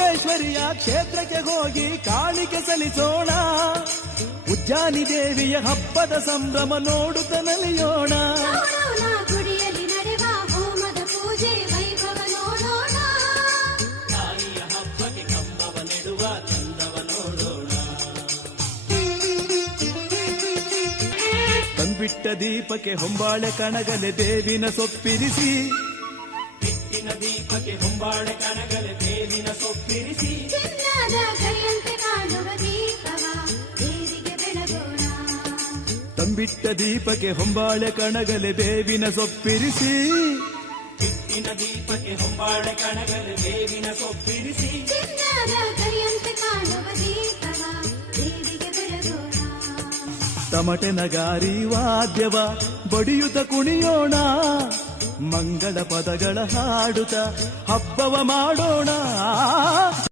ಚೌಡೇಶ್ವರಿಯ ಕ್ಷೇತ್ರಕ್ಕೆ ಹೋಗಿ ಕಾಣಿಕೆ ಸಲ್ಲಿಸೋಣ. ಉಜ್ಜಾನಿ ದೇವಿಯ ಹಬ್ಬದ ಸಂಭ್ರಮ ನೋಡುತ್ತ ನಲಿಯೋಣ. ಬಿಟ್ಟ ಗುಡಿಯಲ್ಲಿ ಹೋಮದ ಪೂಜೆ ವೈಭವ ನೋಡೋಣ. ತಾಯಿಯ ಹಬ್ಬಕ್ಕೆ ಕಂಬವ ನೆಡುವ ಚಂದವ ನೋಡೋಣ. ತಂಬಿಟ್ಟ ದೀಪಕ್ಕೆ ಹೊಂಬಾಳೆ ಕಣಗಲೆ ದೇವಿನ ಸೊಪ್ಪಿರಿಸಿ. ಬಿಟ್ಟಿನ ದೀಪಕ್ಕೆ ಹೊಂಬಾಳೆ ಕಣಗಲೆ ದೇವಿನ ಸೊಪ್ಪಿರಿಸಿ. ತಂಬಿಟ್ಟ ದೀಪಕ್ಕೆ ಹೊಂಬಾಳೆ ಕಣಗಲೆ ಬೇವಿನ ಸೊಪ್ಪಿರಿಸಿ. ಹಿಟ್ಟಿನ ದೀಪಕ್ಕೆ ಹೊಂಬಾಳೆ ಕಣಗಲೆ ಬೇವಿನ ಸೊಪ್ಪಿರಿಸಿ. ತಮಟೆ ನಗಾರಿ ವಾದ್ಯವ ಬಡಿಯುತ ಕುಣಿಯೋಣ. ಮಂಗಳ ಪದಗಳ ಹಾಡುತ್ತ ಹಬ್ಬವ ಮಾಡೋಣ.